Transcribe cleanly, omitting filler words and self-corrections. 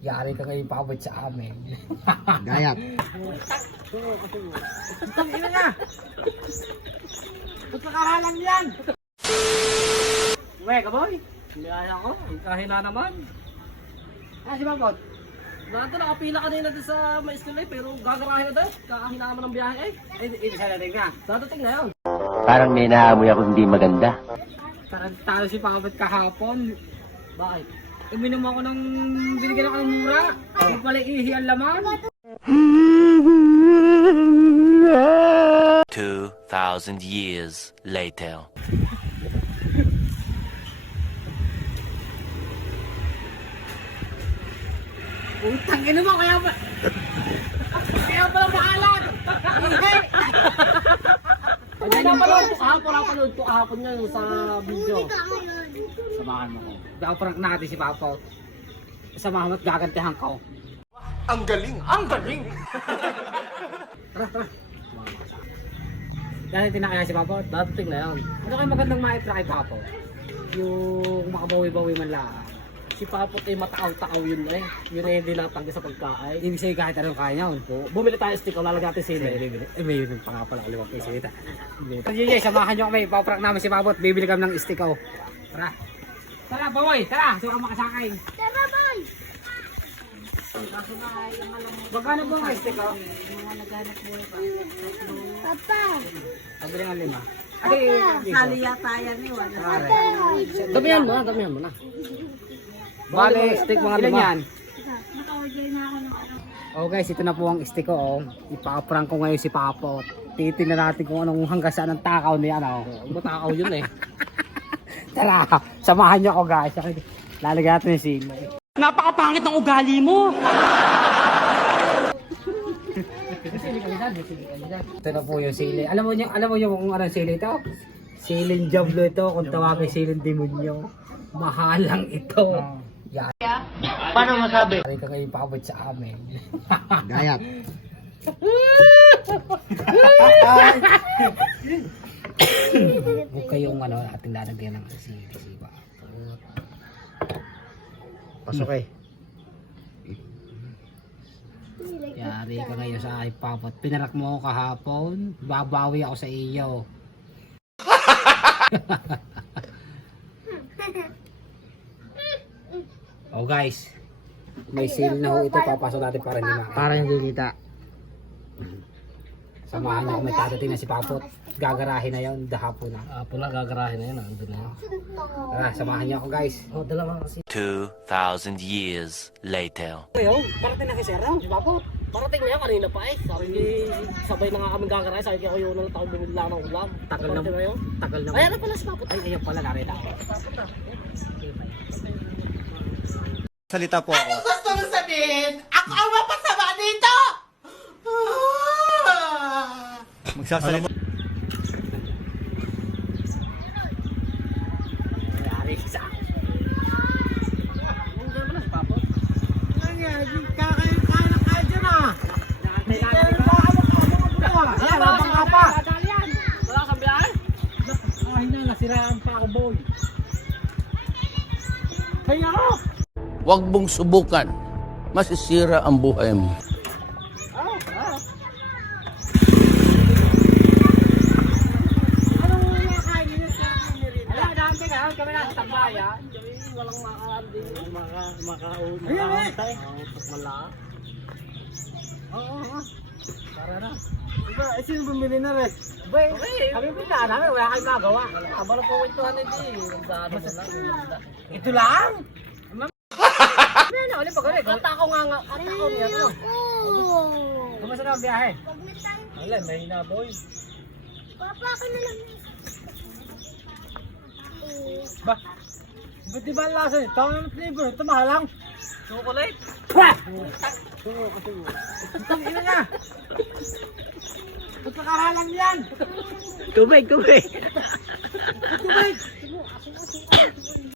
Yari ka ngayon paabot sa amin. Gayat. Ina nga! Ba't nakahalang yan? Uwe ka boy? Hindi kaya ko. Kahina naman. Si Babot? Nato nakapila kanina din sa ma-school pero gagarahin na doon. Kakahina naman ng biyahe ibig sabihin nga. Dadating na yun. Parang may naamoy ako hindi maganda. Talo si Babot kahapon. Bakit? Uminom ako ng binigyan ako ng mura. Yung pala ihi ang laman. 2,000 years later. Utang ino mo kaya ba? Kaya pala maalat. Hindi na pala kahapon to kahapon niya sa video. Samahan mo ko. Daw prank natin si Papa. Samahan mo at gagantihan ko. Ang galing! Ang galing! Tara. Dahil tinakaya si Papa, dadating na yun. Ano kayo magandang maitra kay Papa? Yung makabawi-bawi man lang. Si Papot ay matakaw-takaw yun eh. Yun ay hindi natanggi sa pagkain. Ibig sabihin kahit anong kaya niya. Bumili tayo stick, lalagyan natin sila. May yun pa nga pala kaliwag kay Sita. Yay, samahan nyo kami. Paprank namin si Papot. Bibili kami ng stick. Tara. Tara, baboy. Tara. Suka makasakay. Tara, boy! Magkano po ang stick? Papa! Pabili nga 5. Sali yata yan eh. Damihan mo na. Bale, stick mga 5. Ilan yan? Naka-order na ako ng ano. Oh guys, ito na po ang stick ko. Ipaprank ko ngayon si Papot. Titingnan natin kung anong hanggang saan ang takaw niya. Matakaw yun eh. Tara, samahan niyo ako guys. Lalagyan natin yung sila. Napakapangit ng ugali mo! Ito na po yung sili. Alam mo yung kung anong sili ito? Siling Diablo ito, kung tawagin siling demonyo. Mahalang ito. Yan. Paano masabi? Yari ka ngayon paabot sa amin. Gayat. Huwag kayong ating lalagyan ng sili. Pasok eh. Yari ka ngayon sa aking Papot. Pinarak mo ako kahapon, babawi ako sa iyo. Oh guys, may sale na ho ito, papasok natin para hindi makakita. Para hindi kita. Samahan niyo ako, may tatating na si Papot. Gagarahin na yun, dahapon na. Pula gagarahin na yun, andun na yun. Tara, samahan niyo ako guys. Oh, dalawa kasi. 2,000 years later. Ngayon, parating na kay Sir si Papot. Parating na yan, kanina pa eh. Sabi sabay na nga kami gagarahin. Sabi ko yun na lang tayo bumili lang ng ulam. Tagal na Parating yun. Tagal na. Ayan na pala si Papot. Ay, ayan pala, narita ako. Salita po ako. Gusto mo sabihin, ako ang mapasama dito! Magsasalita. Nangyari sa akin. Nandiyan pala si Papot. Nangyari, kakain na kayo dyan ah. Ayan, labang ka pa. Wala kang biyahe? Ay na, nasiraan pa ako boy. Kaya ako. Huwag mong subukan. Masisira ang buhay mo. Wala, dami ka. Kami na sa tambayan. Walang makaanding. Makahantay. Wala. Oo. Tara na. Diba, sino bumili na rin? Boy, kami pila namin, wala kayong magawa. Kabalo po kwentuhan nito eh. Gano na lang. Ito lang? Ano, ulit pag ulit. At ako nga. Kumusta na ang biyahe? Pag may time, Wala, may na boy. papa ka na lang. Ba? Ba't di ba ang lasa nito? Ang flavor, ito mahalang. Chocolate. Itong ina nga. Ba't nakahalang yan? Tubig. Tubig.